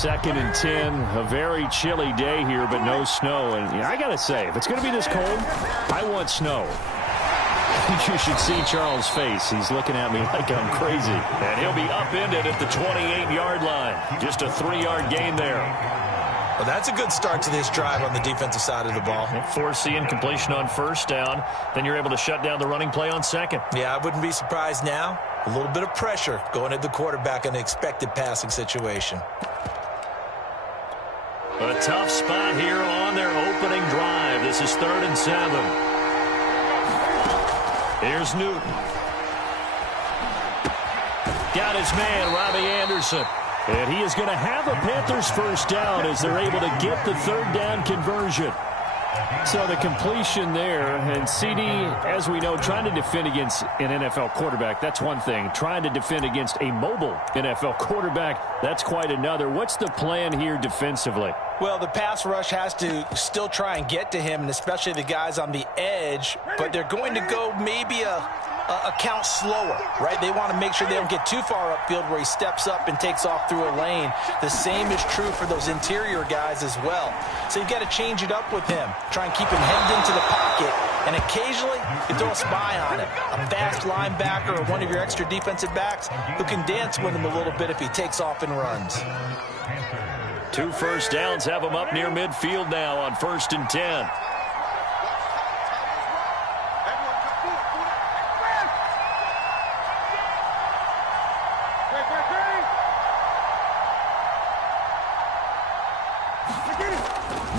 2nd and 10. A very chilly day here, but no snow. And I got to say, if it's going to be this cold, I want snow. You should see Charles' face. He's looking at me like I'm crazy. And he'll be upended at the 28-yard line. Just a 3-yard gain there. Well, that's a good start to this drive on the defensive side of the ball. Forcing incompletion on 1st down. Then you're able to shut down the running play on 2nd. Yeah, I wouldn't be surprised now. A little bit of pressure going at the quarterback in an expected passing situation. A tough spot here on their opening drive. This is 3rd and 7. Here's Newton. Got his man, Robbie Anderson. And he is going to have a Panthers 1st down as they're able to get the 3rd down conversion. So the completion there, and CD, as we know, trying to defend against an NFL quarterback, that's one thing. Trying to defend against a mobile NFL quarterback, that's quite another. What's the plan here defensively? Well, the pass rush has to still try and get to him, and especially the guys on the edge, but they're going to go maybe a count slower, right? They want to make sure they don't get too far upfield where he steps up and takes off through a lane. The same is true for those interior guys as well. So you've got to change it up with him. Try and keep him hemmed into the pocket, and occasionally you throw a spy on him. A fast linebacker or one of your extra defensive backs who can dance with him a little bit if he takes off and runs. 2 1st downs have him up near midfield now on 1st and 10.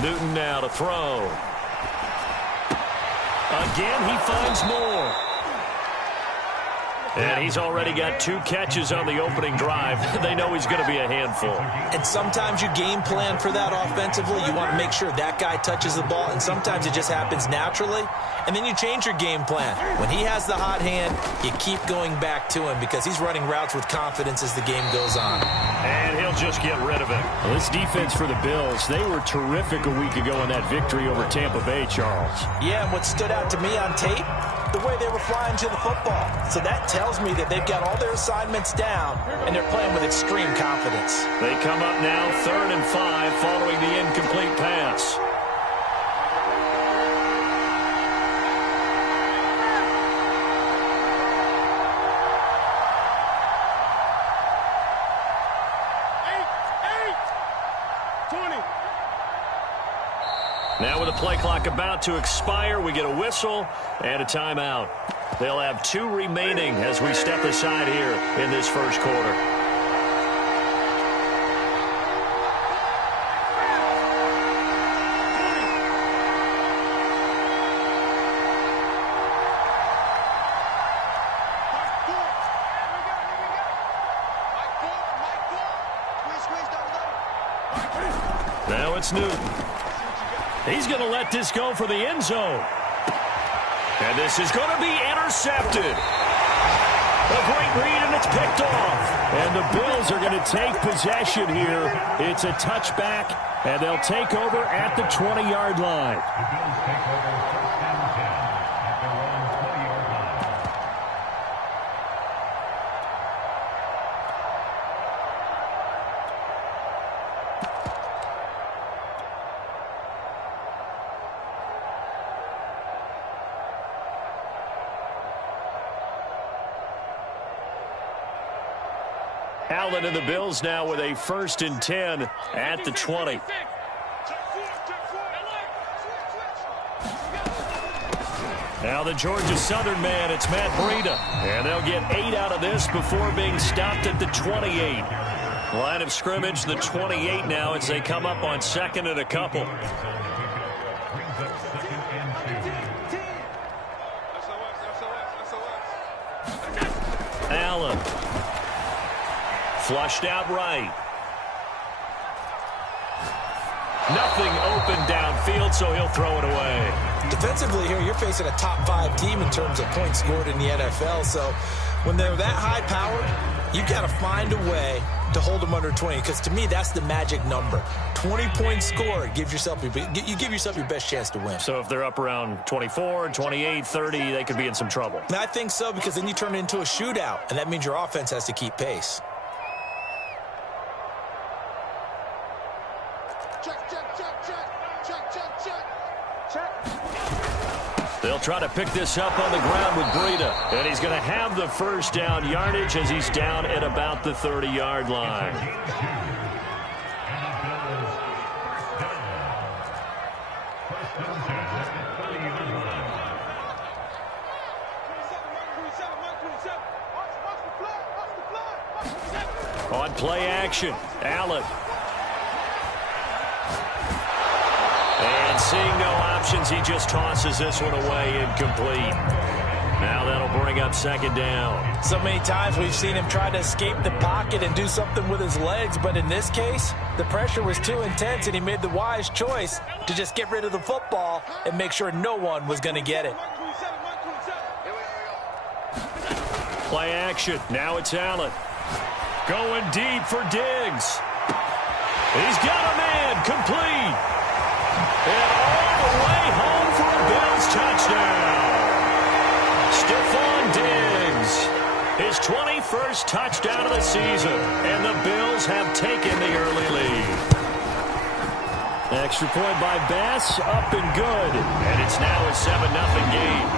Newton now to throw. Again, he finds more. And he's already got 2 catches on the opening drive. They know he's going to be a handful. And sometimes you game plan for that offensively. You want to make sure that guy touches the ball, and sometimes it just happens naturally. And then you change your game plan. When he has the hot hand, you keep going back to him because he's running routes with confidence as the game goes on. And he'll just get rid of it. Well, this defense for the Bills, they were terrific a week ago in that victory over Tampa Bay, Charles. Yeah, and what stood out to me on tape, the way they were flying to the football. So that tells me that they've got all their assignments down, and they're playing with extreme confidence. They come up now 3rd and 5 following the incomplete pass. Now with the play clock about to expire, we get a whistle and a timeout. They'll have 2 remaining as we step aside here in this 1st quarter. Now it's Newton. He's going to let this go for the end zone. And this is going to be intercepted. A great read, and it's picked off. And the Bills are going to take possession here. It's a touchback, and they'll take over at the 20-yard line. Allen and the Bills now with a 1st and 10 at the 20. Now the Georgia Southern man, it's Matt Breida. And they'll get 8 out of this before being stopped at the 28. Line of scrimmage, the 28 now as they come up on 2nd and a couple. Allen. Flushed out right. Nothing open downfield, so he'll throw it away. Defensively here, you're facing a top 5 team in terms of points scored in the NFL. So when they're that high-powered, you got to find a way to hold them under 20, because to me, that's the magic number. 20 points scored, you give yourself your best chance to win. So if they're up around 24, 28, 30, they could be in some trouble. And I think so, because then you turn it into a shootout, and that means your offense has to keep pace. try to pick this up on the ground with Breida. And he's going to have the first down yardage as he's down at about the 30-yard line. On play action, Allen. And seeing no options, he just tosses this one away, incomplete. Now that'll bring up second down. So many times we've seen him try to escape the pocket and do something with his legs, but in this case, the pressure was too intense and he made the wise choice to just get rid of the football and make sure no one was going to get it. Play action. Now it's Allen. Going deep for Diggs. He's got a man, complete. And all the way home for a Bills touchdown. Stephon Diggs, his 21st touchdown of the season, and the Bills have taken the early lead. Extra point by Bass, up and good. And it's now a 7-0 game.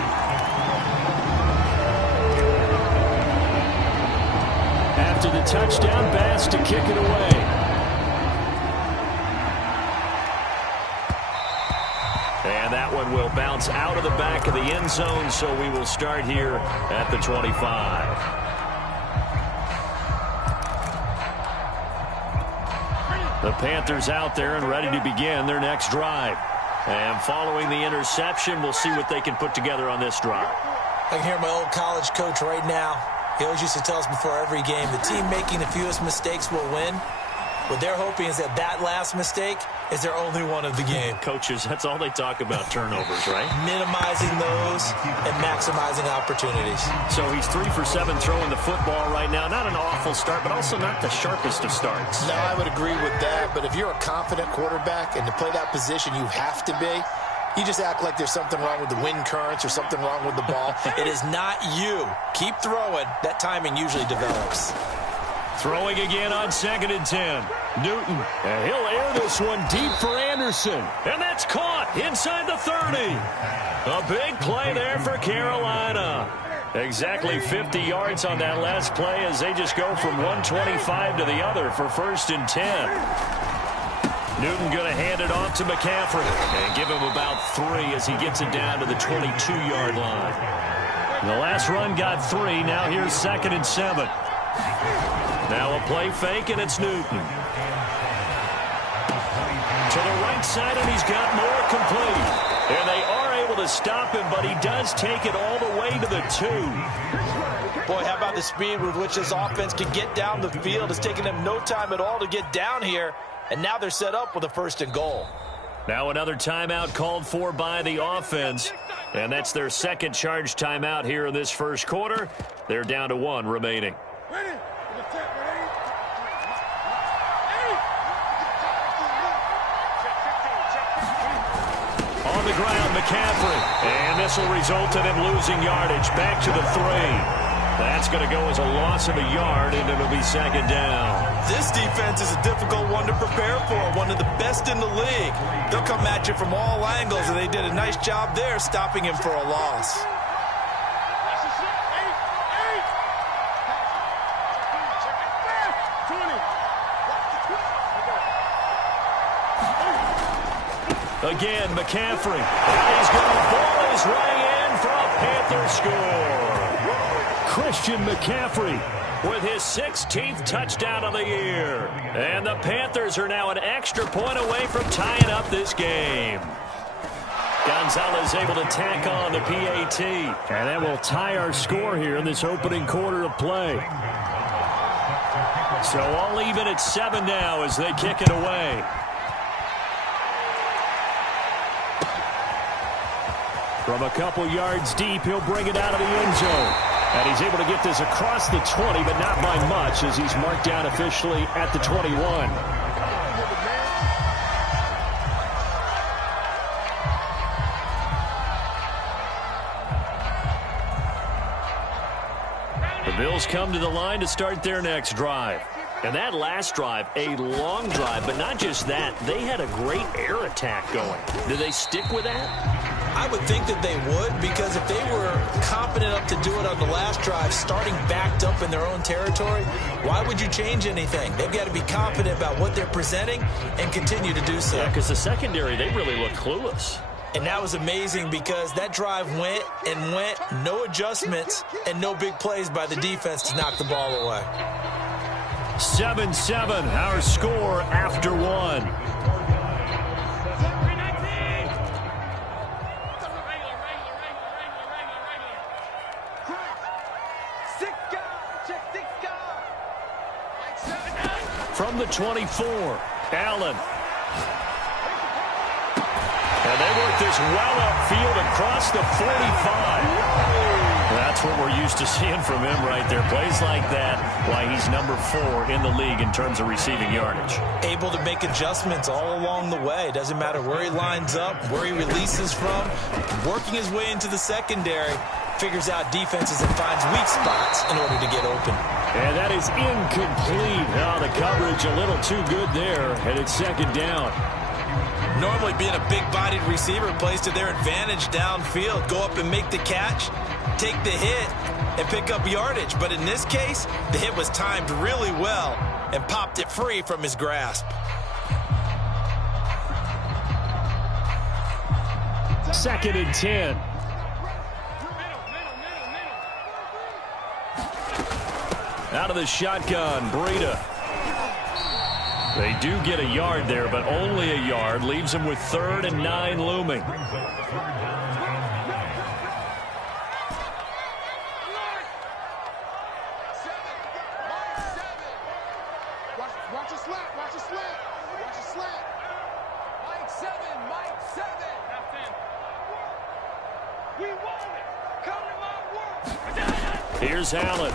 After the touchdown, Bass to kick it away. And that one will bounce out of the back of the end zone, so we will start here at the 25. The Panthers out there and ready to begin their next drive. And following the interception, we'll see what they can put together on this drive. I can hear my old college coach right now. He always used to tell us before every game, the team making the fewest mistakes will win. What they're hoping is that last mistake is their only one of the game. Coaches, that's all they talk about, turnovers, right? Minimizing those and maximizing opportunities. So he's 3 for 7 throwing the football right now. Not an awful start, but also not the sharpest of starts. No, I would agree with that. But if you're a confident quarterback and to play that position you have to be, you just act like there's something wrong with the wind currents or something wrong with the ball. It is not you. Keep throwing. That timing usually develops. Throwing again on 2nd and 10. Newton, and he'll air this one deep for Anderson. And that's caught inside the 30. A big play there for Carolina. Exactly 50 yards on that last play as they just go from 125 to the other for 1st and 10. Newton going to hand it off to McCaffrey and give him about 3 as he gets it down to the 22-yard line. The last run got 3. Now here's 2nd and 7. Now a play fake, and it's Newton. To the right side, and he's got more, complete. And they are able to stop him, but he does take it all the way to the 2. Boy, how about the speed with which this offense can get down the field? It's taken them no time at all to get down here, and now they're set up with a 1st and goal. Now another timeout called for by the offense, and that's their second charge timeout here in this first quarter. They're down to 1 remaining. On the ground, McCaffrey. And this will result in him losing yardage. Back to the 3. That's going to go as a loss of a yard, and it'll be 2nd down. This defense is a difficult one to prepare for, one of the best in the league. They'll come at you from all angles, and they did a nice job there stopping him for a loss. Again, McCaffrey. And he's going to ball his way in for a Panther score. Christian McCaffrey with his 16th touchdown of the year. And the Panthers are now an extra point away from tying up this game. Gonzalez able to tack on the PAT. And that will tie our score here in this opening quarter of play. So all even at 7 now as they kick it away. From a couple yards deep, he'll bring it out of the end zone. And he's able to get this across the 20, but not by much as he's marked down officially at the 21. The Bills come to the line to start their next drive. And that last drive, a long drive, but not just that. They had a great air attack going. Do they stick with that? I would think that they would, because if they were confident enough to do it on the last drive, starting backed up in their own territory, why would you change anything? They've got to be confident about what they're presenting and continue to do so. Yeah, because the secondary, they really look clueless. And that was amazing because that drive went and went, no adjustments and no big plays by the defense to knock the ball away. 7-7, our score after one. From the 24, Allen. And they work this well upfield across the 45. That's what we're used to seeing from him right there. Plays like that, why he's number 4 in the league in terms of receiving yardage. Able to make adjustments all along the way. Doesn't matter where he lines up, where he releases from. Working his way into the secondary, figures out defenses and finds weak spots in order to get open. And that is incomplete. Oh, the coverage a little too good there, and it's second down. Normally being a big-bodied receiver plays to their advantage downfield. Go up and make the catch, take the hit, and pick up yardage. But in this case, the hit was timed really well and popped it free from his grasp. Second and 10. Out of the shotgun, Breida. They do get a yard there, but only a yard. Leaves them with 3rd and 9 looming. Watch a slant, watch a slant, watch a slant. Mike 7, Mike 7. We want it. Come to my work. Here's Allen.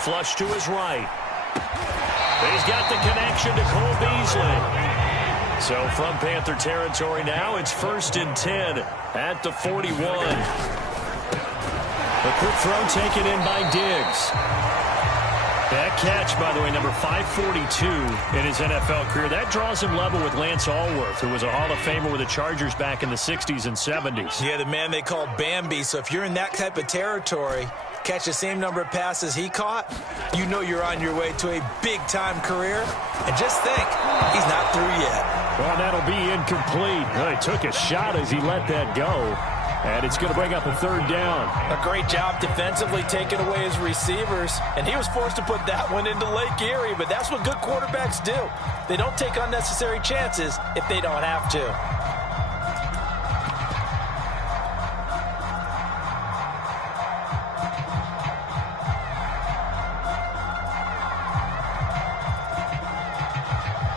Flush to his right. He's got the connection to Cole Beasley. So from Panther territory now, it's 1st and 10 at the 41. A quick throw taken in by Diggs. That catch, by the way, number 542 in his NFL career. That draws him level with Lance Allworth, who was a Hall of Famer with the Chargers back in the 60s and 70s. Yeah, the man they called Bambi. So if you're in that type of territory, catch the same number of passes he caught, you know you're on your way to a big-time career. And just think, he's not through yet. Well, that'll be incomplete. Well, he took a shot as he let that go. And it's going to bring up a 3rd down. A great job defensively taking away his receivers. And he was forced to put that one into Lake Erie. But that's what good quarterbacks do. They don't take unnecessary chances if they don't have to.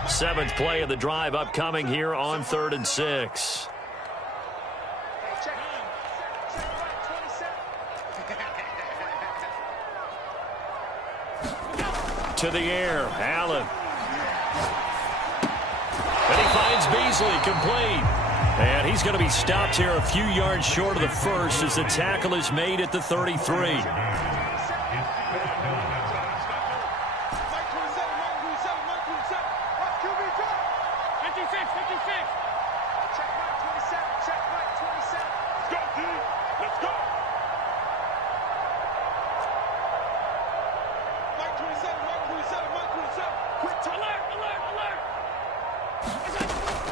Seventh play of the drive upcoming here on 3rd and 6. To the air, Allen. And he finds Beasley complete. And he's going to be stopped here a few yards short of the first as the tackle is made at the 33.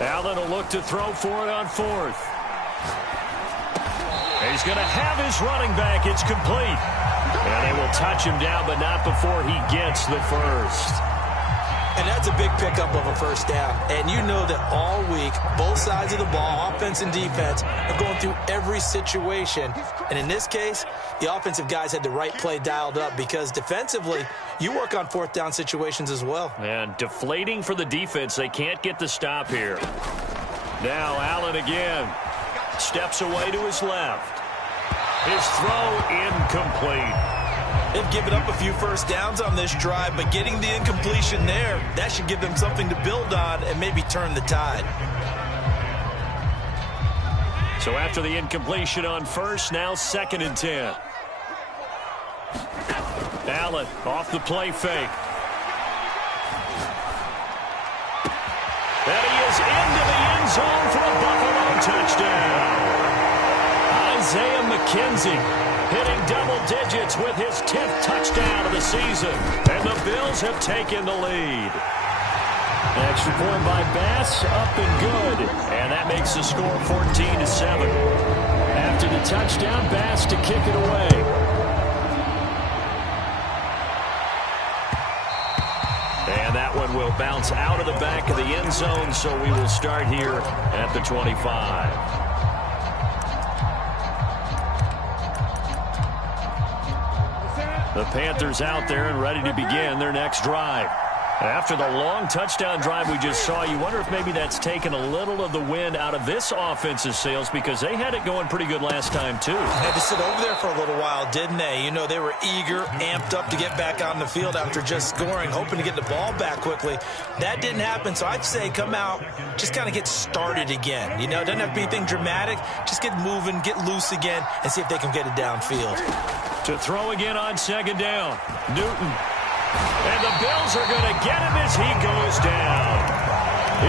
Allen will look to throw for it on 4th. He's going to have his running back. It's complete. And they will touch him down, but not before he gets the first. And that's a big pickup of a 1st down. And you know that all week, both sides of the ball, offense and defense, are going through every situation. And in this case, the offensive guys had the right play dialed up because defensively, you work on 4th down situations as well. And deflating for the defense. They can't get the stop here. Now Allen again. Steps away to his left. His throw incomplete. They've given up a few 1st downs on this drive, but getting the incompletion there, that should give them something to build on and maybe turn the tide. So after the incompletion on 1st, now 2nd and 10. Allen off the play fake. And he is into the end zone for a Buffalo touchdown. Isaiah McKenzie hitting double digits with his 10th touchdown of the season. And the Bills have taken the lead. Extra point by Bass, up and good. And that makes the score 14-7. After the touchdown, Bass to kick it away. And that one will bounce out of the back of the end zone, so we will start here at the 25. The Panthers out there and ready to begin their next drive. After the long touchdown drive we just saw, you wonder if maybe that's taken a little of the wind out of this offense's sails, because they had it going pretty good last time, too. Had to sit over there for a little while, didn't they? You know, they were eager, amped up to get back on the field after just scoring, hoping to get the ball back quickly. That didn't happen, so I'd say come out, just kind of get started again. You know, it doesn't have to be anything dramatic. Just get moving, get loose again, and see if they can get it downfield. To throw again on second down, Newton. And the Bills are going to get him as he goes down.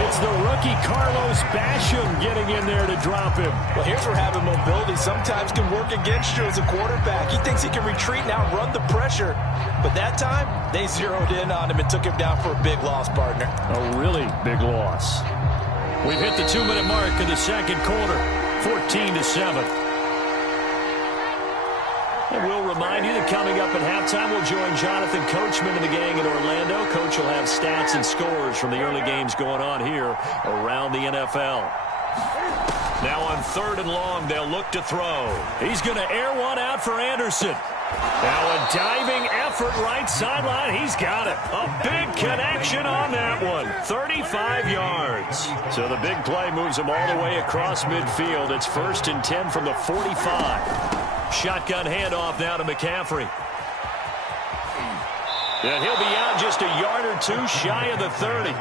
It's the rookie Carlos Basham getting in there to drop him. Well, here's where having mobility sometimes can work against you as a quarterback. He thinks he can retreat now, run the pressure. But that time, they zeroed in on him and took him down for a big loss, partner. A really big loss. We've hit the 2-minute mark in the second quarter, 14-7. And we'll remind you that coming up at halftime, we'll join Jonathan Coachman and the gang in Orlando. Coach will have stats and scores from the early games going on here around the NFL. Now on 3rd and long, they'll look to throw. He's going to air one out for Anderson. Now a diving effort right sideline. He's got it. A big connection on that one. 35 yards. So the big play moves him all the way across midfield. It's 1st and 10 from the 45. Shotgun handoff now to McCaffrey. And he'll be out just a yard or two shy of the 30.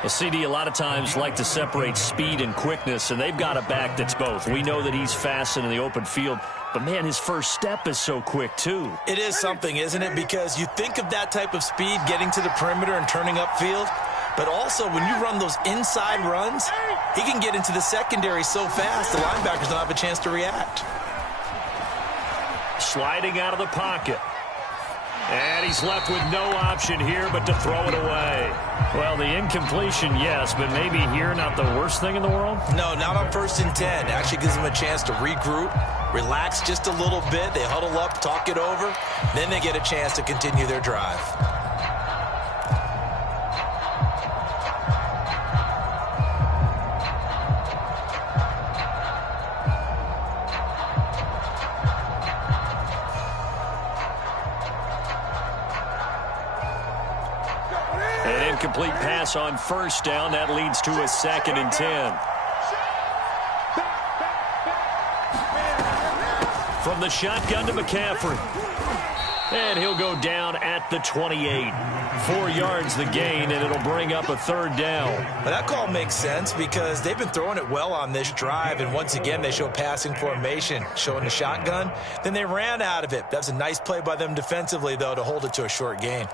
Well, CD, a lot of times like to separate speed and quickness, and they've got a back that's both. We know that he's fast in the open field, but, man, his first step is so quick, too. It is something, isn't it? Because you think of that type of speed getting to the perimeter and turning upfield, but also when you run those inside runs, he can get into the secondary so fast the linebackers don't have a chance to react. Sliding out of the pocket. And he's left with no option here but to throw it away. Well, the incompletion, yes, but maybe here not the worst thing in the world? No, not on 1st and 10. Actually gives them a chance to regroup, relax just a little bit. They huddle up, talk it over. Then they get a chance to continue their drive. Complete pass on 1st down. That leads to a 2nd and 10. From the shotgun to McCaffrey. And he'll go down at the 28. 4 yards the gain, and it'll bring up a 3rd down. Well, that call makes sense because they've been throwing it well on this drive, and once again they show passing formation, showing the shotgun. Then they ran out of it. That's a nice play by them defensively, though, to hold it to a short gain.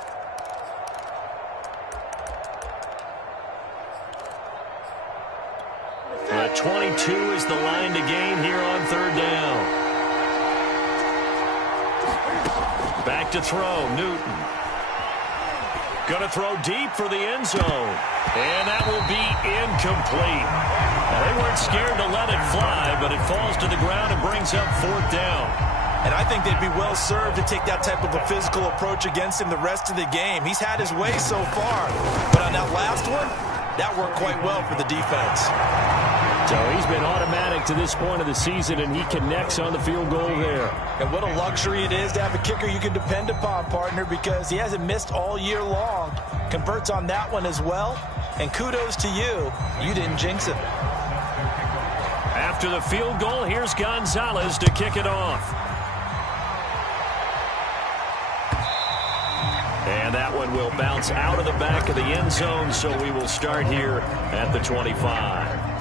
22 is the line to gain here on 3rd down. Back to throw, Newton. Going to throw deep for the end zone. And that will be incomplete. Now, they weren't scared to let it fly, but it falls to the ground and brings up 4th down. And I think they'd be well served to take that type of a physical approach against him the rest of the game. He's had his way so far. But on that last one, that worked quite well for the defense. So he's been automatic to this point of the season, and he connects on the field goal there. And what a luxury it is to have a kicker you can depend upon, partner, because he hasn't missed all year long. Converts on that one as well. And kudos to you. You didn't jinx it. After the field goal, here's Gonzalez to kick it off. And that one will bounce out of the back of the end zone, so we will start here at the 25.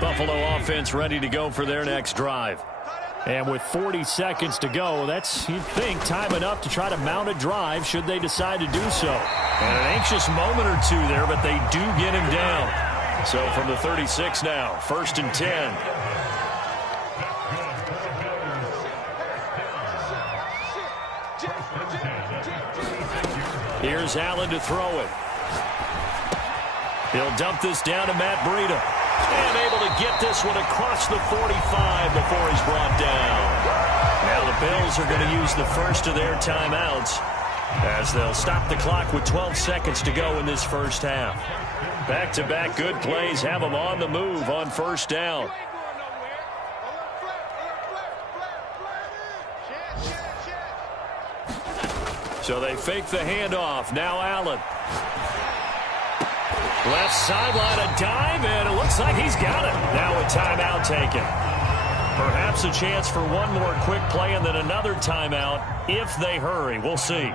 Buffalo offense ready to go for their next drive. And with 40 seconds to go, that's, you'd think, time enough to try to mount a drive should they decide to do so. And an anxious moment or two there, but they do get him down. So from the 36 now, 1st and 10. Here's Allen to throw it. He'll dump this down to Matt Breida. And able to get this one across the 45 before he's brought down. Now the Bills are going to use the first of their timeouts as they'll stop the clock with 12 seconds to go in this first half. Back-to-back good plays have them on the move on 1st down. So they fake the handoff. Now Allen. Left sideline, a dive, and it looks like he's got it. Now a timeout taken. Perhaps a chance for one more quick play and then another timeout if they hurry. We'll see.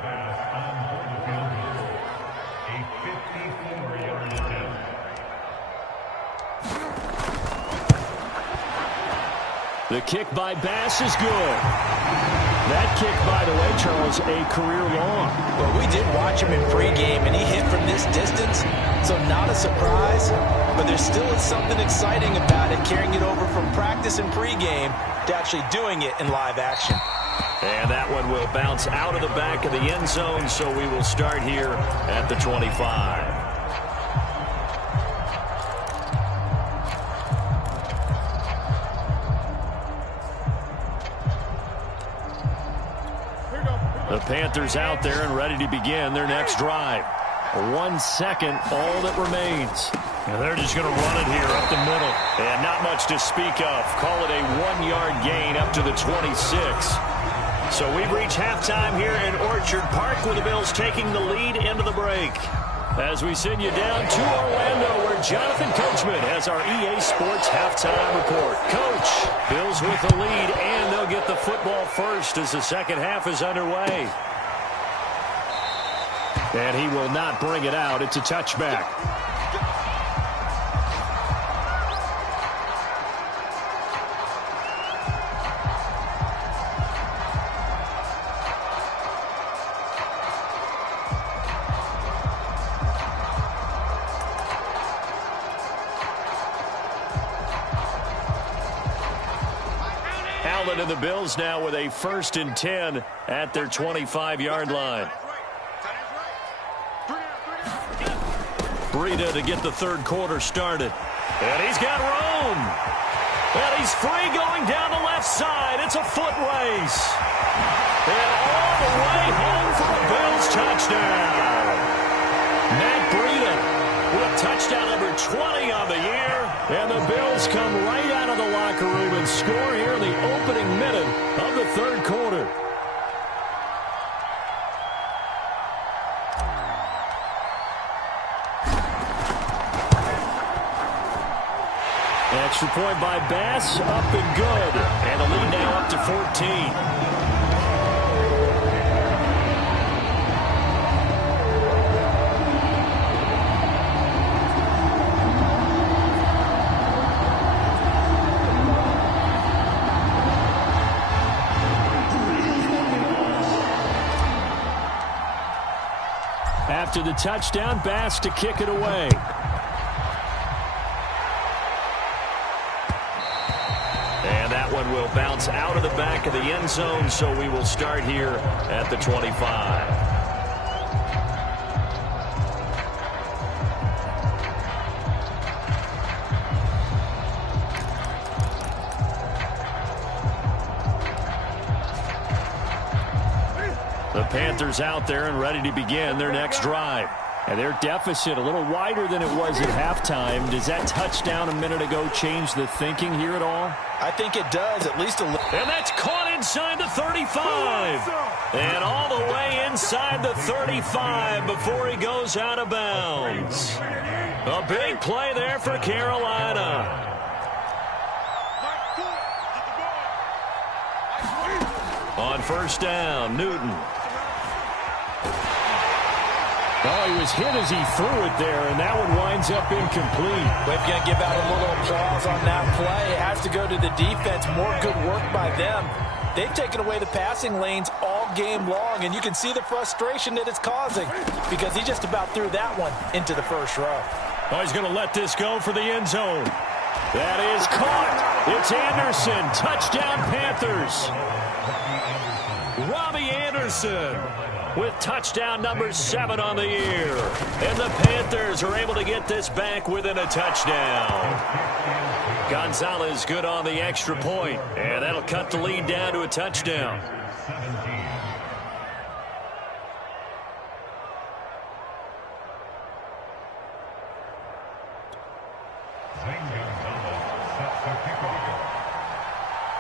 The kick by Bass is good. That kick, by the way, Charles, a career long. Well, we did watch him in pregame, and he hit from this distance, so not a surprise. But there still is something exciting about it, carrying it over from practice and pregame to actually doing it in live action. And that one will bounce out of the back of the end zone, so we will start here at the 25. The Panthers out there and ready to begin their next drive. 1 second, all that remains. And they're just going to run it here up the middle. And not much to speak of. Call it a 1-yard gain up to the 26. So we've reached halftime here in Orchard Park with the Bills taking the lead into the break. As we send you down to Orlando, where Jonathan Coachman has our EA Sports halftime report. Coach, Bills with the lead, and they'll get the football first as the second half is underway. And he will not bring it out. It's a touchback. And the Bills now with a 1st and 10 at their 25-yard line. Breida to get the third quarter started. And he's got room. And he's free going down the left side. It's a foot race. And all the way home for a Bills touchdown. Matt Breida with touchdown number 20 on the year. And the Bills come right out of the locker room and score here in the opening minute of the third quarter. Extra point by Bass, up and good. And the lead now up to 14. After the touchdown, Bass to kick it away. And that one will bounce out of the back of the end zone, so we will start here at the 25. The Panthers out there and ready to begin their next drive. And their deficit a little wider than it was at halftime. Does that touchdown a minute ago change the thinking here at all? I think it does, at least a little. And that's caught inside the 35. And all the way inside the 35 before he goes out of bounds. A big play there for Carolina. On 1st down, Newton. Oh, he was hit as he threw it there, and that one winds up incomplete. We're going to give out a little applause on that play. It has to go to the defense. More good work by them. They've taken away the passing lanes all game long, and you can see the frustration that it's causing because he just about threw that one into the first row. Oh, he's going to let this go for the end zone. That is caught. It's Anderson. Touchdown, Panthers. Robbie Anderson with touchdown number 7 on the year. And the Panthers are able to get this back within a touchdown. Gonzalez good on the extra point, and that'll cut the lead down to a touchdown.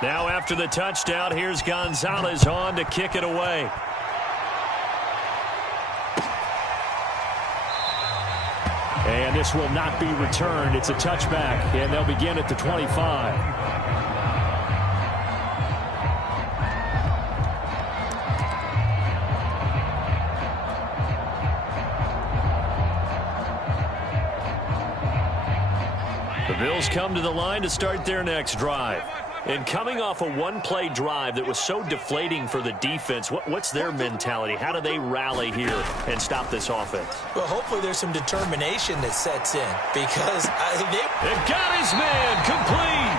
Now after the touchdown, here's Gonzalez on to kick it away. And this will not be returned. It's a touchback, and they'll begin at the 25. The Bills come to the line to start their next drive. And coming off a one-play drive that was so deflating for the defense, what's their mentality? How do they rally here and stop this offense? Well, hopefully there's some determination that sets in because It got his man complete.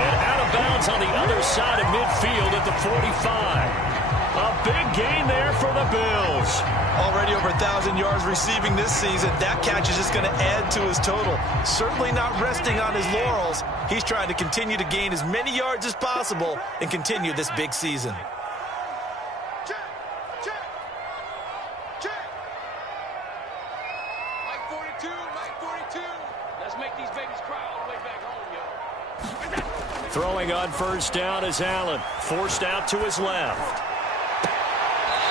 And out of bounds on the other side of midfield at the 45. A big gain there for the Bills. Already over 1,000 yards receiving this season. That catch is just going to add to his total. Certainly not resting on his laurels. He's trying to continue to gain as many yards as possible and continue this big season. Check, check, check. Mike 42, Mike 42. Let's make these babies cry all the way back home, yo. Throwing on first down is Allen. Forced out to his left.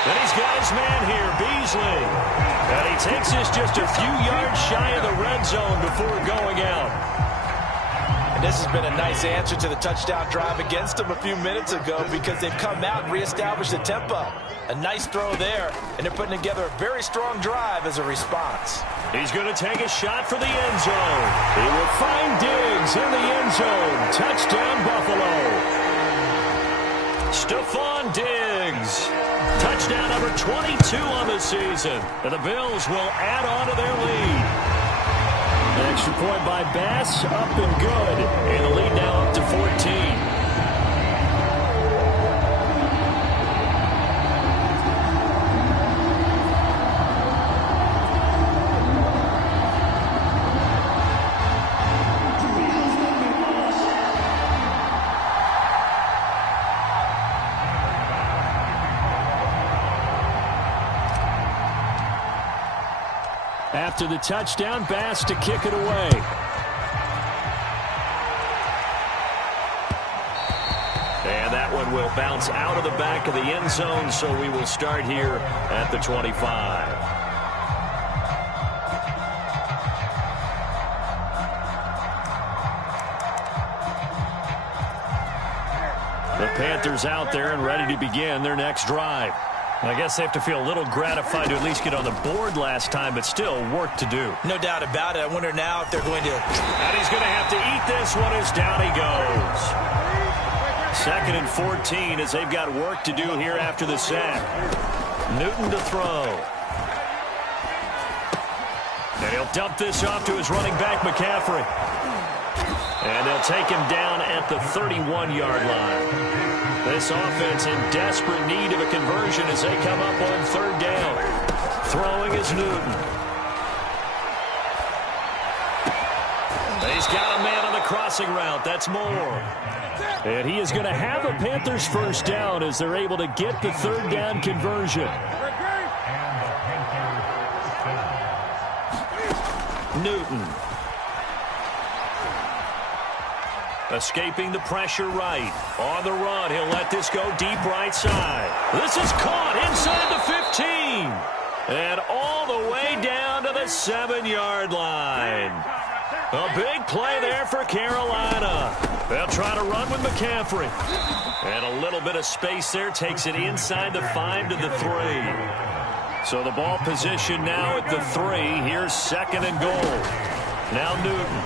And he's got his man here, Beasley. And he takes this just a few yards shy of the red zone before going out. And this has been a nice answer to the touchdown drive against them a few minutes ago because they've come out and reestablished the tempo. A nice throw there, and they're putting together a very strong drive as a response. He's going to take a shot for the end zone. He will find Diggs in the end zone. Touchdown, Buffalo. Stephon Diggs. Touchdown number 22 on the season. And the Bills will add on to their lead. An extra point by Bass, up and good. And the lead now up to 14. After the touchdown, Bass to kick it away. And that one will bounce out of the back of the end zone, so we will start here at the 25. The Panthers out there and ready to begin their next drive. I guess they have to feel a little gratified to at least get on the board last time, but still work to do. No doubt about it. I wonder now if they're going to... And he's going to have to eat this one as down he goes. 2nd and 14 as they've got work to do here after the sack. Newton to throw. And he'll dump this off to his running back, McCaffrey. And they'll take him down at the 31-yard line. This offense in desperate need of a conversion as they come up on 3rd down. Throwing is Newton. He's got a man on the crossing route. That's Moore. And he is going to have a Panthers first down as they're able to get the 3rd down conversion. Newton. Escaping the pressure right. On the run, he'll let this go deep right side. This is caught inside the 15. And all the way down to the 7-yard line. A big play there for Carolina. They'll try to run with McCaffrey. And a little bit of space there takes it inside the 5 to the 3. So the ball position now at the 3. Here's 2nd and goal. Now Newton.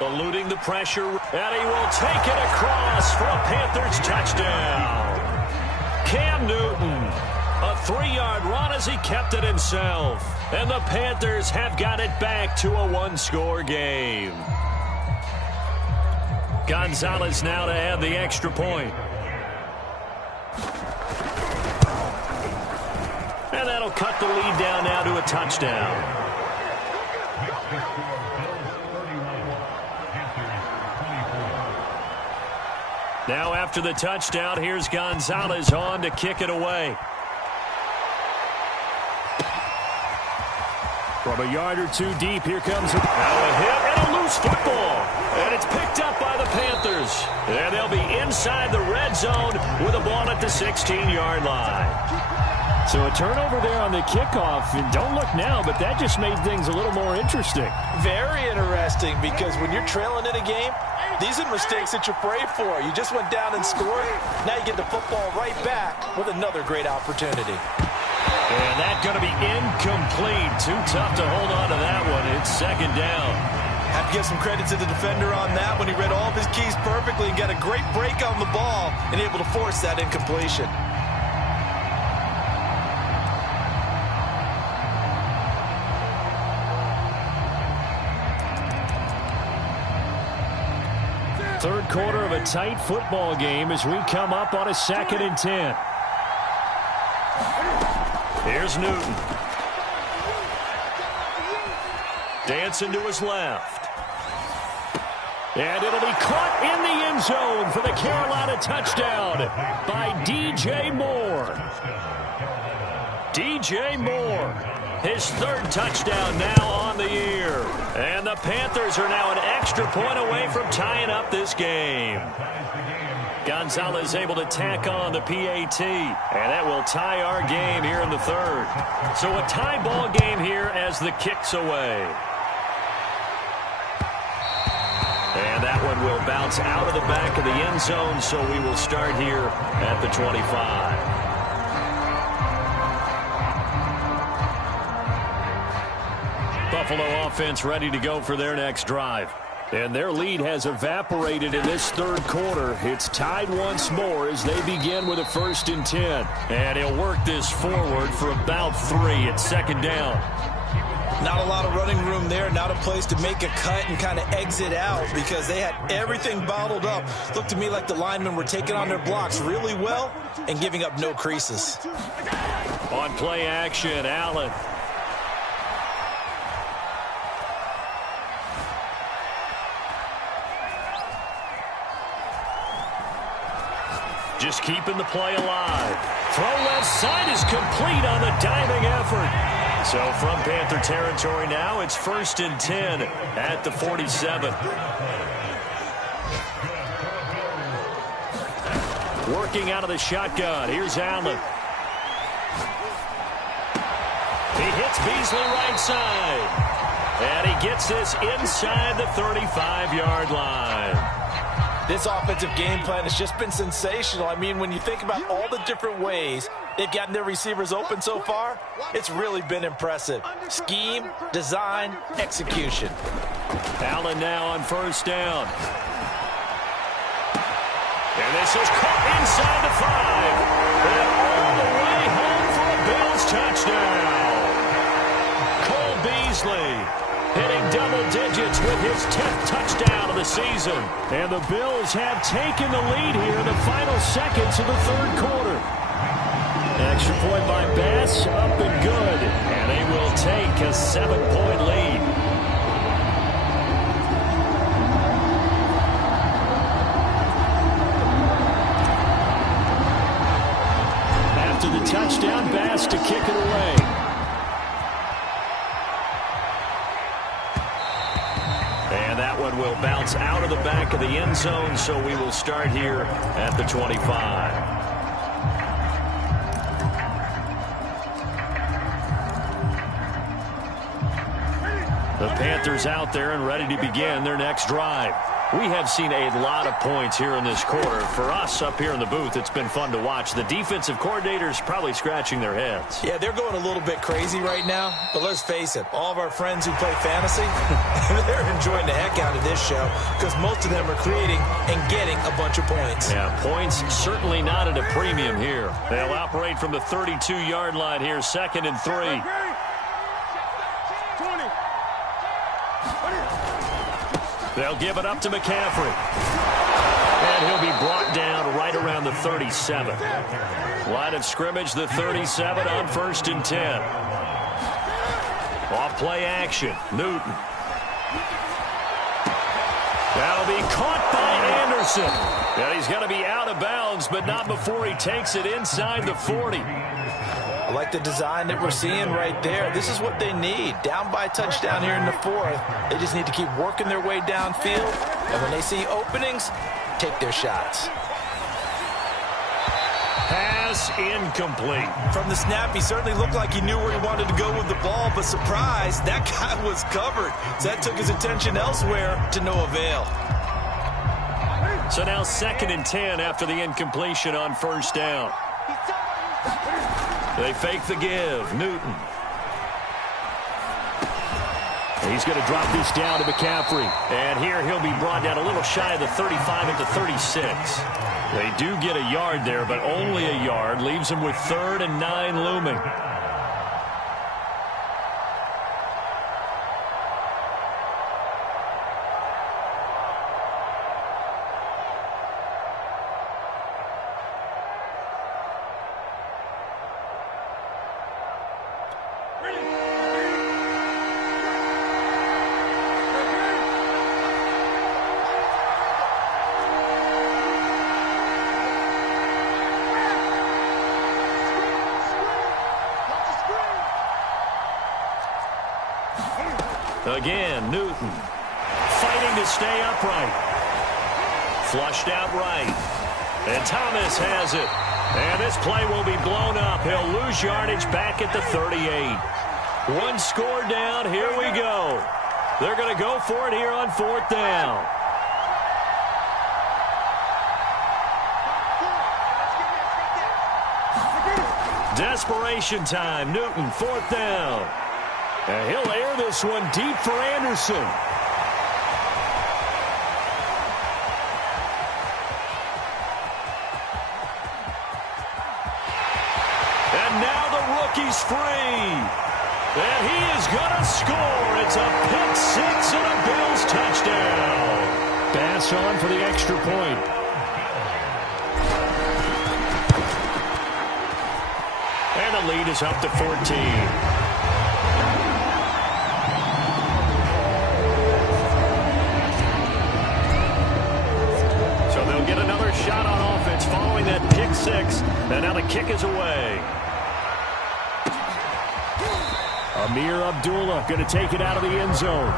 Eluding the pressure, and he will take it across for a Panthers touchdown. Cam Newton, a 3-yard run as he kept it himself. And the Panthers have got it back to a 1-score game. Gonzalez now to add the extra point. And that'll cut the lead down now to a touchdown. Now after the touchdown, here's Gonzalez on to kick it away. From a yard or two deep, here comes now a hit and a loose football. And it's picked up by the Panthers. And they'll be inside the red zone with a ball at the 16-yard line. So a turnover there on the kickoff. And don't look now, but that just made things a little more interesting. Very interesting, because when you're trailing in a game, these are mistakes that you pray for. You just went down and scored. Now you get the football right back with another great opportunity. And that's going to be incomplete. Too tough to hold on to that one. It's 2nd down. Have to give some credit to the defender on that when he read all of his keys perfectly and got a great break on the ball and able to force that incompletion. Third quarter of a tight football game as we come up on a 2nd and 10. Here's Newton. Dancing to his left. And it'll be caught in the end zone for the Carolina touchdown by DJ Moore. DJ Moore, his 3rd touchdown now on the year. And the Panthers are now an extra point away from tying up this game. Gonzalez able to tack on the PAT, and that will tie our game here in the 3rd. So a tie ball game here as the kick's away. And that one will bounce out of the back of the end zone, so we will start here at the 25. Buffalo offense ready to go for their next drive. And their lead has evaporated in this 3rd quarter. It's tied once more as they begin with a 1st and 10. And he'll work this forward for about 3. It's 2nd down. Not a lot of running room there. Not a place to make a cut and kind of exit out because they had everything bottled up. Looked to me like the linemen were taking on their blocks really well and giving up no creases. On play action, Allen. Just keeping the play alive. Throw left side is complete on the diving effort. So from Panther territory now, it's 1st and 10 at the 47. Working out of the shotgun. Here's Allen. He hits Beasley right side. And he gets this inside the 35-yard line. This offensive game plan has just been sensational. I mean, when you think about all the different ways they've gotten their receivers open so far, it's really been impressive. Scheme, design, execution. Allen now on 1st down. And this is caught inside the 5. And all the way home for a Bills touchdown. Cole Beasley hitting double digits with his 10th touchdown of the season. And the Bills have taken the lead here in the final seconds of the 3rd quarter. Extra point by Bass, up and good. And they will take a 7-point lead. After the touchdown, Bass to kick it away. And that one will bounce out of the back of the end zone, so we will start here at the 25. The Panthers out there and ready to begin their next drive. We have seen a lot of points here in this quarter. For us up here in the booth, it's been fun to watch. The defensive coordinators probably scratching their heads. Yeah, they're going a little bit crazy right now. But let's face it, all of our friends who play fantasy, they're enjoying the heck out of this show because most of them are creating and getting a bunch of points. Yeah, points certainly not at a premium here. They'll operate from the 32-yard line here, 2nd and 3. They'll give it up to McCaffrey. And he'll be brought down right around the 37. Line of scrimmage, the 37 on 1st and 10. Off play action, Newton. That'll be caught by Anderson. And he's going to be out of bounds, but not before he takes it inside the 40. I like the design that we're seeing right there. This is what they need. Down by a touchdown here in the 4th. They just need to keep working their way downfield. And when they see openings, take their shots. Pass incomplete. From the snap, he certainly looked like he knew where he wanted to go with the ball, but surprise, that guy was covered. So that took his attention elsewhere to no avail. So now 2nd and 10 after the incompletion on 1st down. They fake the give. Newton. He's going to drop this down to McCaffrey. And here he'll be brought down a little shy of the 35 at the 36. They do get a yard there, but only a yard. Leaves them with 3rd and 9 looming. Again, Newton fighting to stay upright. Flushed out right. And Thomas has it. And this play will be blown up. He'll lose yardage back at the 38. One score down. Here we go. They're going to go for it here on 4th down. Desperation time. Newton, 4th down. And he'll air this one deep for Anderson. And now the rookie's free. And he is going to score. It's a pick six and a Bills touchdown. Pass on for the extra point. And the lead is up to 14. Get another shot on offense following that pick six. And now the kick is away. Amir Abdullah going to take it out of the end zone.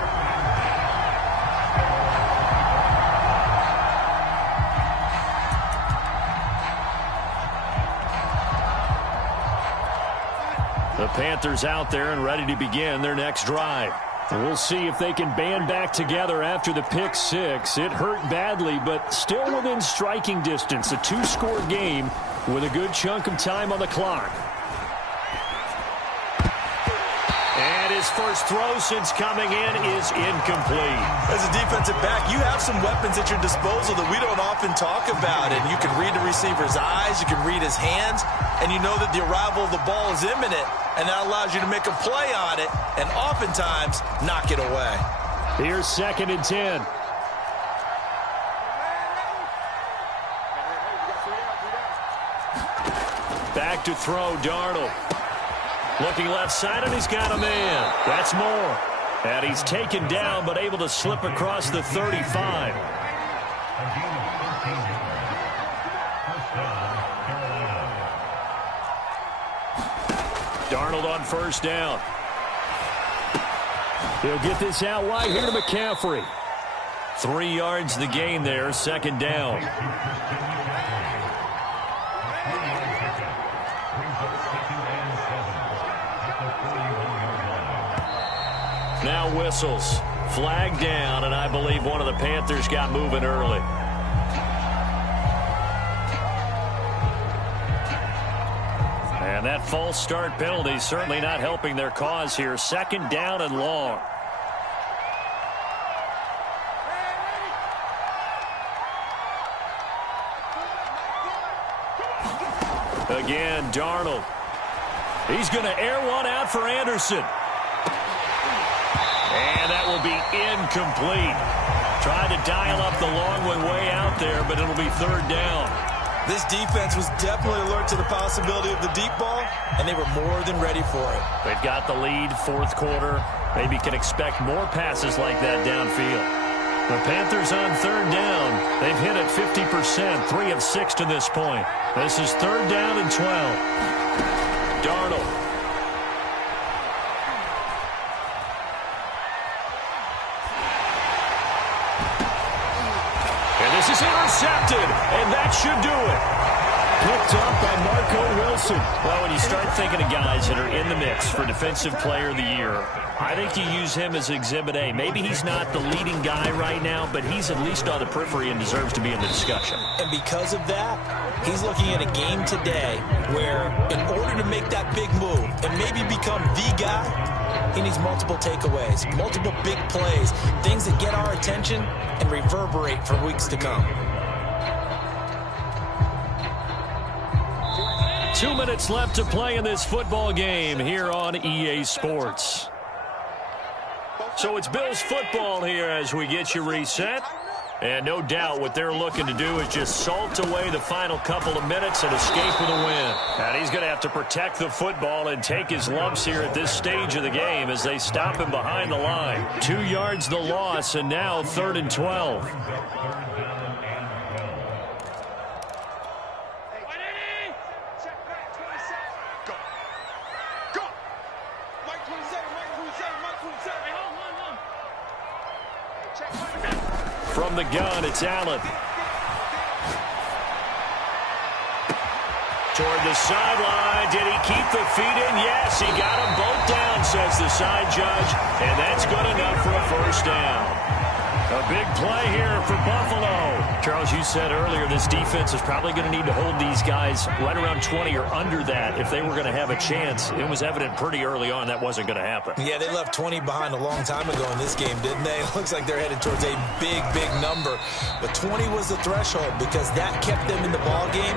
The Panthers out there and ready to begin their next drive. We'll see if they can band back together after the pick six. It hurt badly, but still within striking distance. A 2-score game with a good chunk of time on the clock. And his first throw since coming in is incomplete. As a defensive back, you have some weapons at your disposal that we don't often talk about. And you can read the receiver's eyes, you can read his hands, and you know that the arrival of the ball is imminent. And that allows you to make a play on it and oftentimes knock it away. Here's 2nd and 10. Back to throw, Darnold. Looking left side, and he's got a man. That's more. And he's taken down, but able to slip across the 35. Darnold on 1st down. He'll get this out wide here to McCaffrey. 3 yards the gain there, 2nd down. Now whistles. Flag down, and I believe one of the Panthers got moving early. And that false start penalty certainly not helping their cause here. 2nd down and long. Again, Darnold. He's going to air one out for Anderson. And that will be incomplete. Trying to dial up the long one way out there, but it'll be 3rd down. This defense was definitely alert to the possibility of the deep ball, and they were more than ready for it. They've got the lead, 4th quarter. Maybe can expect more passes like that downfield. The Panthers on 3rd down. They've hit it 50%, 3 of 6 to this point. This is 3rd down and 12. Darnold. And this is intercepted, and that should do it. Picked up by Marco Wilson. Well, when you start thinking of guys that are in the mix for Defensive Player of the Year, I think you use him as Exhibit A. Maybe he's not the leading guy right now, but he's at least on the periphery and deserves to be in the discussion. And because of that, he's looking at a game today where in order to make that big move and maybe become the guy, he needs multiple takeaways, multiple big plays, things that get our attention and reverberate for weeks to come. 2 minutes left to play in this football game here on EA Sports. So it's Bills football here as we get you reset. And no doubt what they're looking to do is just salt away the final couple of minutes and escape with a win. And he's going to have to protect the football and take his lumps here at this stage of the game as they stop him behind the line. 2 yards the loss, and now 3rd and 12. From the gun, it's Allen. Toward the sideline. Did he keep the feet in? Yes, he got them both down, says the side judge. And that's good enough for a 1st down. A big play here for Buffalo. Charles, you said earlier this defense is probably going to need to hold these guys right around 20 or under that if they were going to have a chance. It was evident pretty early on that wasn't going to happen. Yeah, they left 20 behind a long time ago in this game, didn't they? It looks like they're headed towards a big, big number. But 20 was the threshold because that kept them in the ball game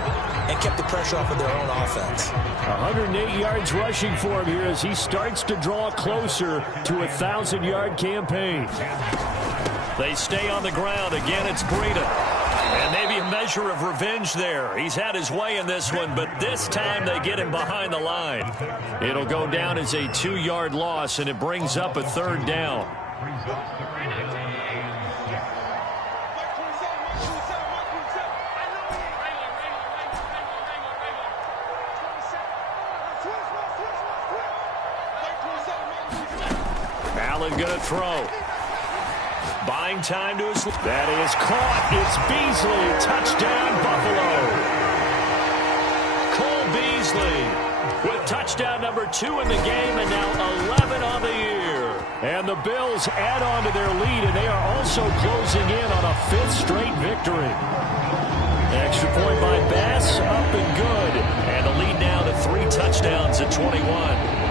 and kept the pressure off of their own offense. 108 yards rushing for him here as he starts to draw closer to a 1,000-yard campaign. They stay on the ground. Again, it's Breida. And maybe a measure of revenge there. He's had his way in this one, but this time they get him behind the line. It'll go down as a 2-yard loss, and it brings up a 3rd down. Allen gonna throw. Buying time to his... That is caught. It's Beasley. Touchdown, Buffalo. Cole Beasley with touchdown number 2 in the game and now 11 on the year. And the Bills add on to their lead, and they are also closing in on a 5th straight victory. Extra point by Bass, up and good. And the lead now to 3 touchdowns at 21.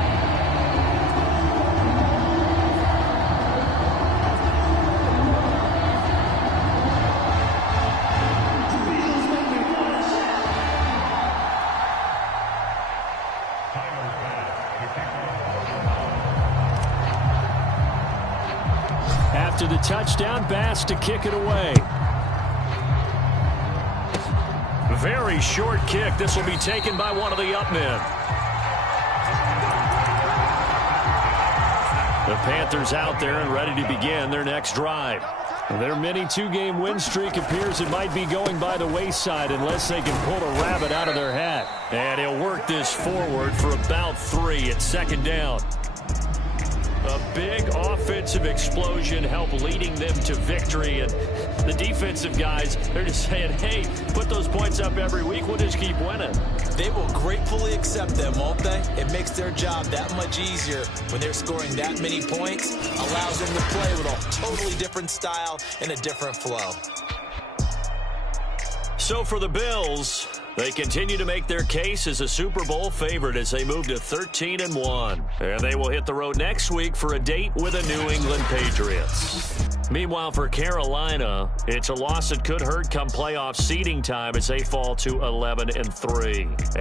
After the touchdown, Bass to kick it away. Very short kick. This will be taken by one of the up men. The Panthers out there and ready to begin their next drive. Their mini 2-game win streak appears it might be going by the wayside unless they can pull a rabbit out of their hat. And he'll work this forward for about 3 at 2nd down. A big offensive explosion helped leading them to victory. And the defensive guys, they're just saying, hey, put those points up every week. We'll just keep winning. They will gratefully accept them, won't they? It makes their job that much easier when they're scoring that many points. Allows them to play with a totally different style and a different flow. So for the Bills, they continue to make their case as a Super Bowl favorite as they move to 13-1. And they will hit the road next week for a date with the New England Patriots. Meanwhile, for Carolina, it's a loss that could hurt come playoff seeding time as they fall to 11-3.